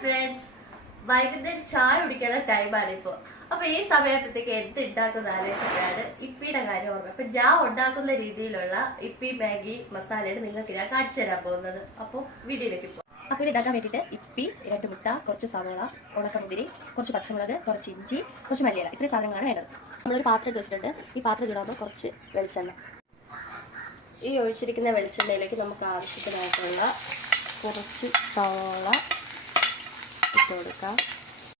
Friends, വൈകുന്നേരം ചായ കുടിക്കാനുള്ള ടൈമാണ് ഇപ്പോൾ. അപ്പൊ ഈ സമയത്തേക്ക് എന്ത് ഉണ്ടാക്കുന്ന ആലോചിച്ചിട്ടാണ് ഇപ്പിയുടെ കാര്യം ഓർമ്മ. അപ്പൊ ഞാൻ ഉണ്ടാക്കുന്ന രീതിയിലുള്ള ഇപ്പി മാഗി മസാലയാണ് നിങ്ങൾക്ക് ഞാൻ കാണിച്ചു തരാൻ പോകുന്നത്. അപ്പോൾ വീഡിയോയിലേക്ക് പോകും. അപ്പോൾ ഇത് ഉണ്ടാക്കാൻ വേണ്ടിയിട്ട് ഇപ്പി, 2 മുട്ട, കുറച്ച് സവോള, ഉണക്കമുന്തിരി, കുറച്ച് പച്ചമുളക്, കുറച്ച് ഇഞ്ചി, കുറച്ച് മല്ലിയില, ഇത്രയും സാധനങ്ങളാണ് വേണ്ടത്. നമ്മളൊരു പാത്രം എടുത്ത് വെച്ചിട്ടുണ്ട്. ഈ പാത്രം ചൂടാകുമ്പോൾ കുറച്ച് വെളിച്ചെണ്ണ. ഈ ഒഴിച്ചിരിക്കുന്ന വെളിച്ചെണ്ണയിലേക്ക് നമുക്ക് ആവശ്യത്തിനായിട്ടുള്ള കുറച്ച് സവോള ഇട്ട് കൊടുക്കാം.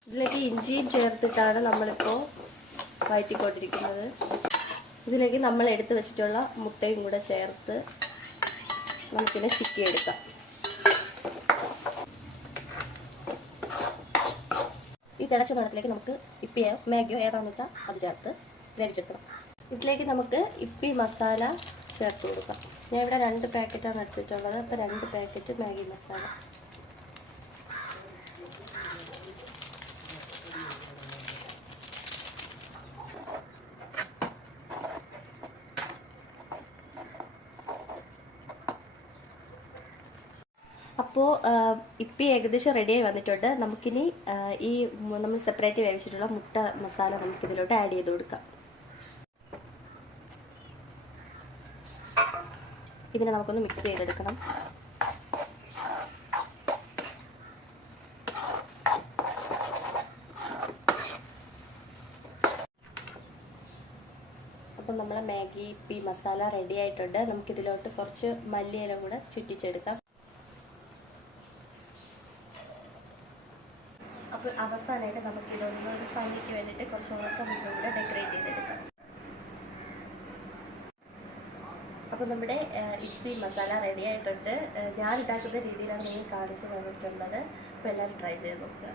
ഇതിലേക്ക് ഇഞ്ചിയും ചേർത്തിട്ടാണ് നമ്മളിപ്പോൾ വഴറ്റിക്കൊണ്ടിരിക്കുന്നത്. ഇതിലേക്ക് നമ്മൾ എടുത്ത് വെച്ചിട്ടുള്ള മുട്ടയും കൂടെ ചേർത്ത് നമുക്കിനെ ചിക്കിയെടുക്കാം. ഈ തിളച്ച വെള്ളത്തിലേക്ക് നമുക്ക് ഇപ്പിയോ മാഗിയോ ഏതാണെന്ന് വെച്ചാൽ അത് ചേർത്ത് വേവിച്ചെടുക്കണം. ഇതിലേക്ക് നമുക്ക് ഇപ്പി മസാല ചേർത്ത് കൊടുക്കാം. ഞാൻ ഇവിടെ 2 പാക്കറ്റാണ് എടുത്തിട്ടുള്ളത്. അപ്പോൾ 2 പാക്കറ്റ് മാഗി മസാല. അപ്പോൾ ഇപ്പി ഏകദേശം റെഡിയായി വന്നിട്ടുണ്ട്. നമുക്കിനി ഈ നമ്മൾ സെപ്പറേറ്റ് വേവിച്ചിട്ടുള്ള മുട്ട മസാല നമുക്കിതിലോട്ട് ആഡ് ചെയ്ത് കൊടുക്കാം. ഇതിനെ നമുക്കൊന്ന് മിക്സ് ചെയ്തെടുക്കണം. അപ്പം നമ്മളെ മാഗി ഇപ്പി മസാല റെഡി ആയിട്ടുണ്ട്. നമുക്കിതിലോട്ട് കുറച്ച് മല്ലിയില കൂടെ ചുറ്റിച്ചെടുക്കാം. അപ്പോൾ അവസാനമായിട്ട് നമുക്കിതൊന്ന് ഒരു ഭംഗിക്ക് വേണ്ടിയിട്ട് കുറച്ച് ഉണക്കമുന്തിരി കൂടെ ഡെക്കറേറ്റ് ചെയ്തെടുക്കാം. അപ്പോൾ നമ്മുടെ ഇപ്പി മസാല റെഡി ആയിട്ടുണ്ട്. ഞാൻ ഉണ്ടാക്കുന്ന രീതിയിലാണ് ഞാൻ കാണിച്ചു തന്നിട്ടുള്ളത്. അപ്പോൾ എല്ലാവരും ട്രൈ ചെയ്ത് നോക്കുക.